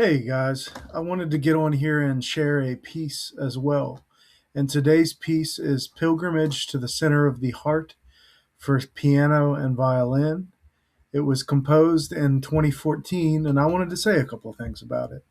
Hey guys, I wanted to get on here and share a piece as well. And today's piece is Pilgrimage to the Center of the Heart for piano and violin. It was composed in 2014, and I wanted to say a couple of things about it.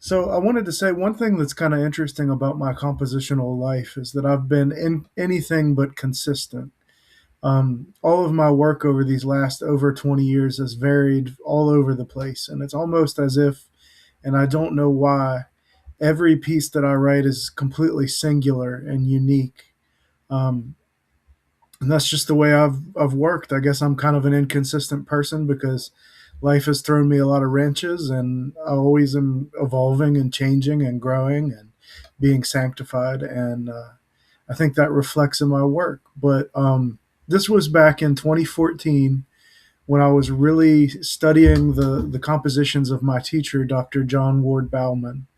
So, I wanted to say one thing that's kind of interesting about my compositional life is that I've been in anything but consistent. All of my work over these last over 20 years has varied all over the place, and it's almost as if, and I don't know why, every piece that I write is completely singular and unique. Um, and that's just the way I've worked. I guess I'm kind of an inconsistent person because life has thrown me a lot of wrenches, and I always am evolving and changing and growing and being sanctified. And I think that reflects in my work. But this was back in 2014 when I was really studying the compositions of my teacher, Dr. John Ward Bauman.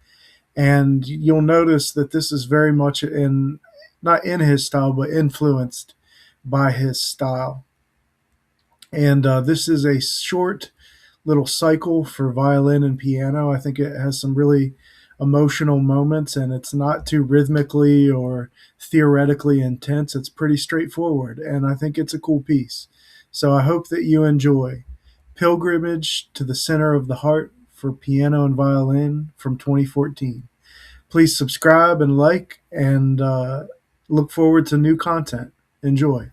And you'll notice that this is very much in not in his style but influenced by his style. And this is a short little cycle for violin and piano. I think it has some really emotional moments, and it's not too rhythmically or theoretically intense. It's pretty straightforward, and I think it's a cool piece. So I hope that you enjoy Pilgrimage to the Center of the Heart for piano and violin from 2014. Please subscribe and like, and look forward to new content. Enjoy.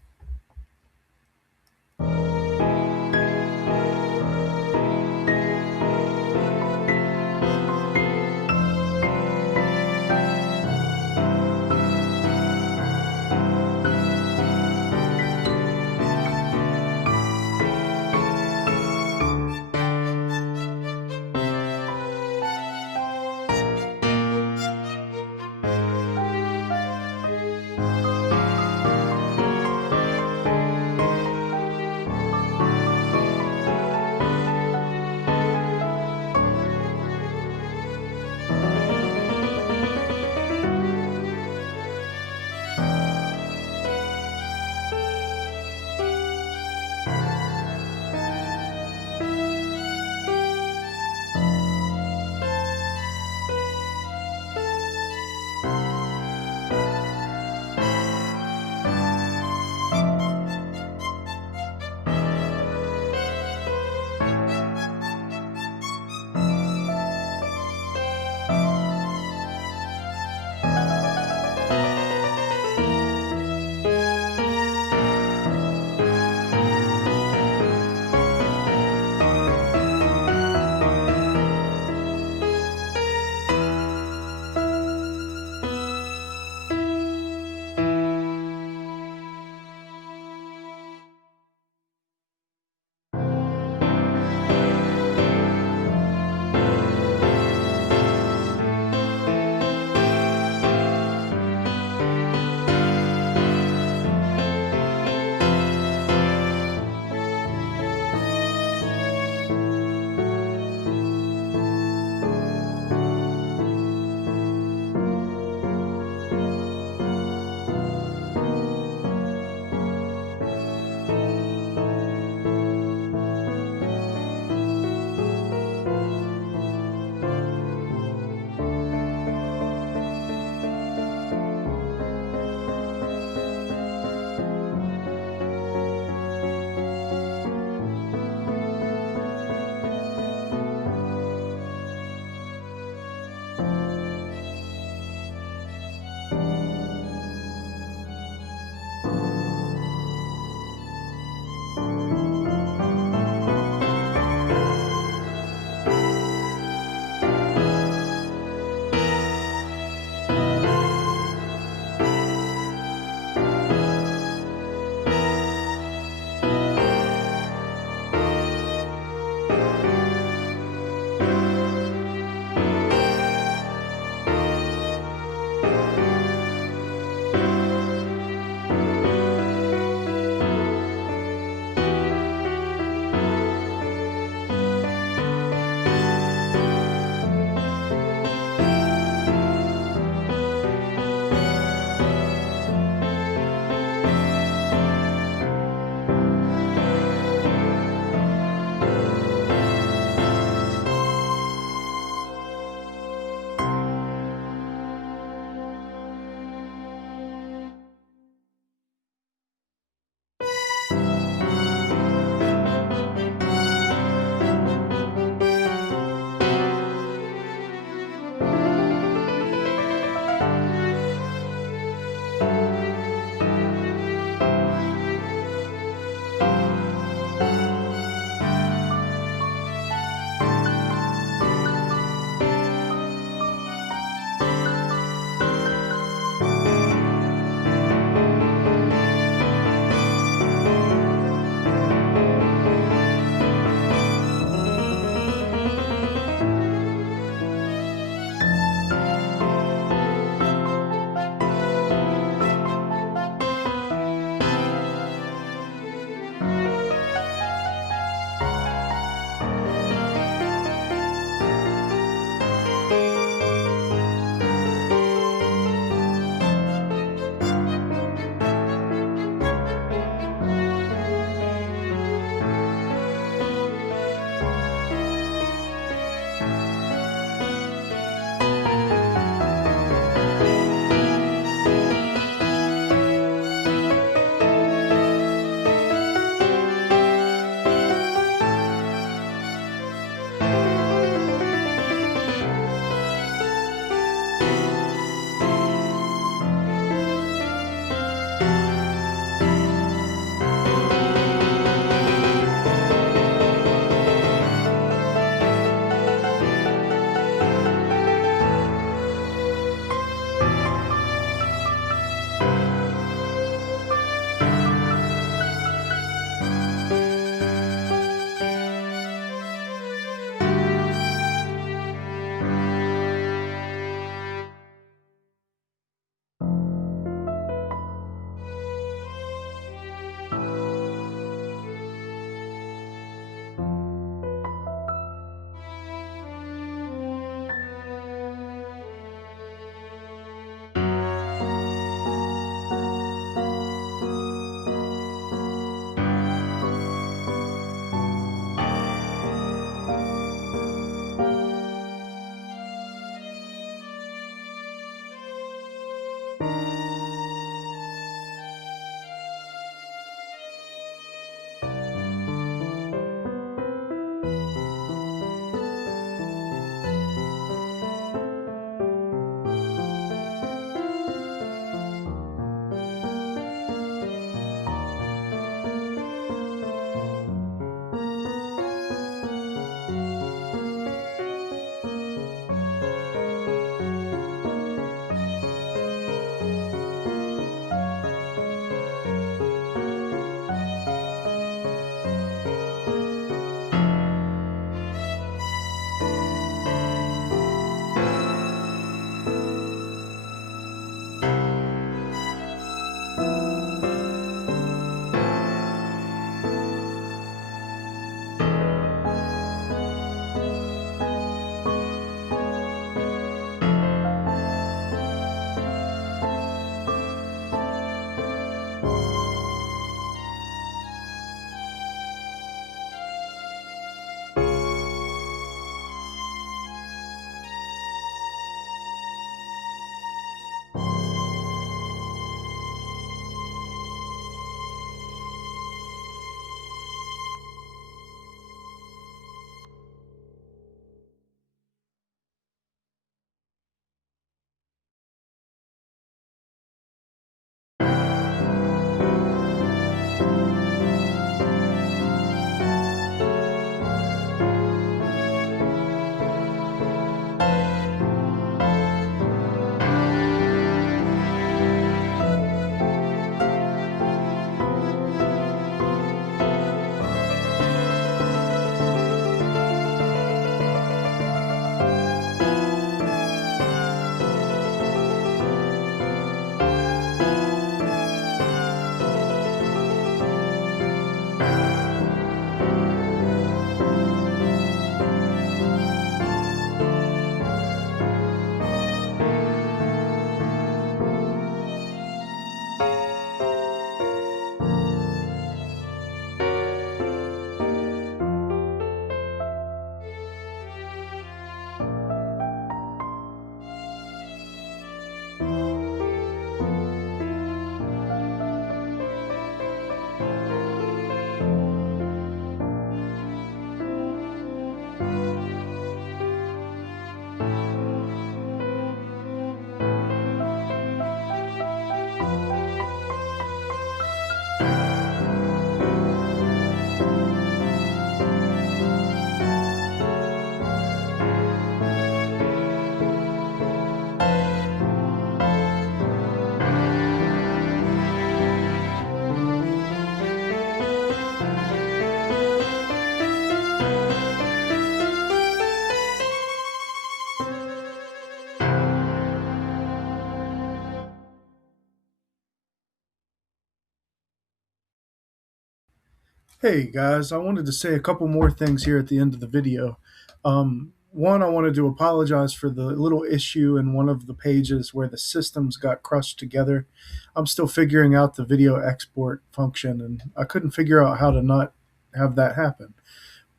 Hey guys, I wanted to say a couple more things here at the end of the video. One, I wanted to apologize for the little issue in one of the pages where the systems got crushed together. I'm still figuring out the video export function, and I couldn't figure out how to not have that happen.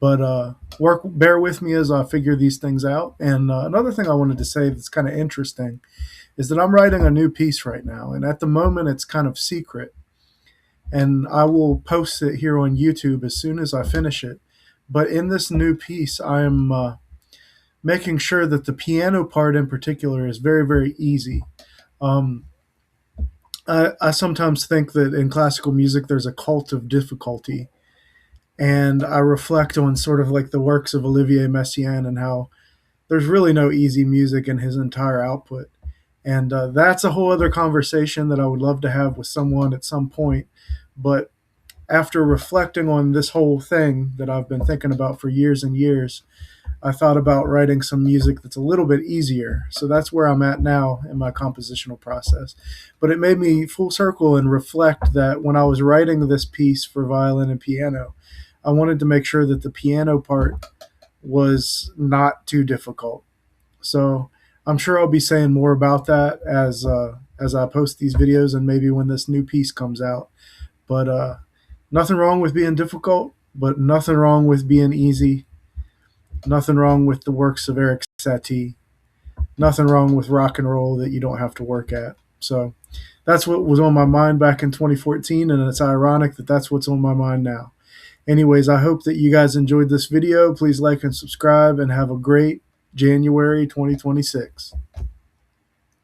But bear with me as I figure these things out. And another thing I wanted to say that's kind of interesting is that I'm writing a new piece right now, and at the moment it's kind of secret, and I will post it here on YouTube as soon as I finish it. But in this new piece, I'm making sure that the piano part in particular is very, very easy. Um, I sometimes think that in classical music there's a cult of difficulty, and I reflect on sort of like the works of Olivier Messiaen and how there's really no easy music in his entire output. And that's a whole other conversation that I would love to have with someone at some point. But after reflecting on this whole thing that I've been thinking about for years and years, I thought about writing some music that's a little bit easier. So that's where I'm at now in my compositional process. But it made me full circle and reflect that when I was writing this piece for violin and piano, I wanted to make sure that the piano part was not too difficult. So I'm sure I'll be saying more about that as I post these videos and maybe when this new piece comes out. But nothing wrong with being difficult, but nothing wrong with being easy. Nothing wrong with the works of Eric Satie. Nothing wrong with rock and roll that you don't have to work at. So that's what was on my mind back in 2014, and it's ironic that that's what's on my mind now. Anyways, I hope that you guys enjoyed this video. Please like and subscribe, and have a great January 2026.